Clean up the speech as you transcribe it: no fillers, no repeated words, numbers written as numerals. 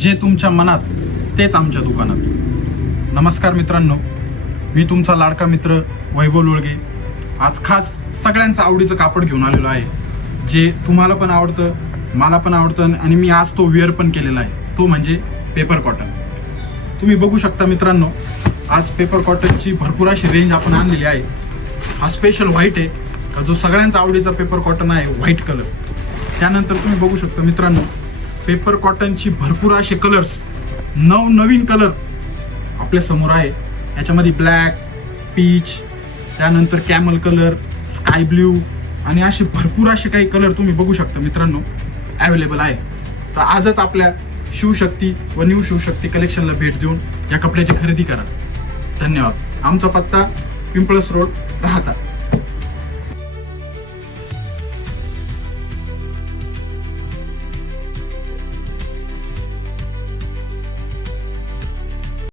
जे तुमच्या मनात तेच आमच्या दुकानात। नमस्कार मित्रांनो, मी तुमचा लाडका मित्र वैभव लोळगे आज खास सगळ्यांचं आवडीचं कापड घेऊन आलेलो आहे, जे तुम्हाला पण आवडतं, मला पण आवडतं आणि मी आज तो वेअर पण केलेला आहे, तो म्हणजे पेपर कॉटन। तुम्ही बघू शकता मित्रांनो, आज पेपर कॉटनची भरपूर अशी रेंज आपण आणलेली आहे। हा स्पेशल व्हाईट आहे का, जो सगळ्यांचा आवडीचा पेपर कॉटन आहे, व्हाईट कलर। त्यानंतर तुम्ही बघू शकता मित्रांनो, पेपर कॉटनची भरपूर असे कलर्स, नवीन कलर आपल्या समोर आहे। याच्यामध्ये ब्लॅक, पीच, त्यानंतर कॅमल कलर, स्काय ब्ल्यू आणि असे भरपूर असे काही कलर तुम्ही बघू शकता मित्रांनो अवेलेबल आहे। तर आजच आपल्या शिवशक्ती व न्यू शिवशक्ती कलेक्शनला भेट देऊन या कपड्याची खरेदी करा। धन्यवाद। आमचा पत्ता पिंपळस रोड, राहता।